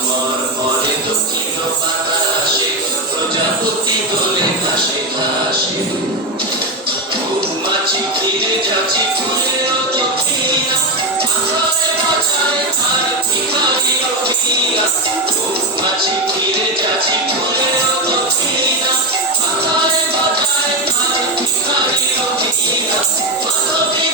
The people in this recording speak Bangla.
মর মরে দক্ষিণ বাতাসে প্রজাপতি বলে ঘাসে ঘাসে মৌমাছি ফিরে যাচ্ছি ফুলের দক্ষিণা পাথরে বাজায় আর ভিখারি রহিয়া মৌমাছি ফিরে যাচ্ছি ফুলের দক্ষিণা পাথরে বাজায় আর ভিখারি রহিয়া মাধবী